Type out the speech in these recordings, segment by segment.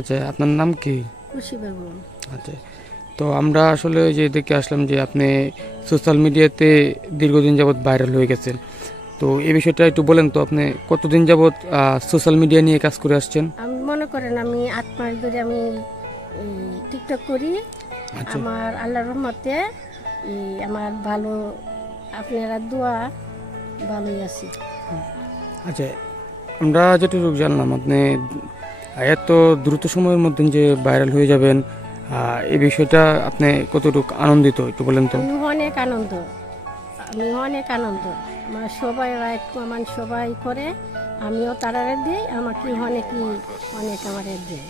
আচ্ছা আপনার নাম কি? আচ্ছা তো আমরা আসলে ওই যে দেখে আসলাম যে আপনি সোশ্যাল মিডিয়াতে দীর্ঘদিন যাবৎ ভাইরাল হয়ে গেছেন। তো এই বিষয়টা একটু বলেন তো আপনি কতদিন যাবৎ সোশ্যাল মিডিয়া নিয়ে কাজ করে আসছেন? আমি মনে করেন আমি আট মাস ধরে আমি এই, টিকটক করি। আচ্ছা। আমার আল্লাহর রহমতে এই, আমার ভালো আপনারা দোয়া ভালোই আছি। আচ্ছা আমরা যেটুকু জানলাম আপনি এত দ্রুত সময়ের মধ্যে যে ভাইরাল হয়ে যাবেন এই বিষয়টা আপনি কতটুকু আনন্দিত একটু বলেন তো? অনেক আনন্দ। আমি অনেক আনন্দ। আমার সবাই রাইট আমার সবাই করে আমিও তারারে দিই আমাকে অনেকই অনেক আমার দেয়।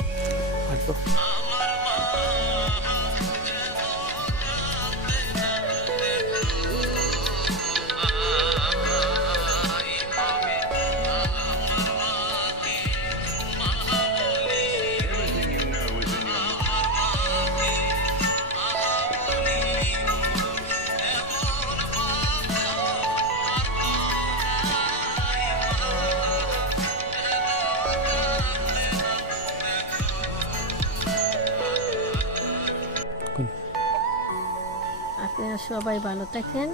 আপনারা সবাই ভালো থাকেন।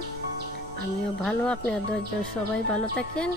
আমিও ভালো আপনার দশজন সবাই ভালো থাকেন।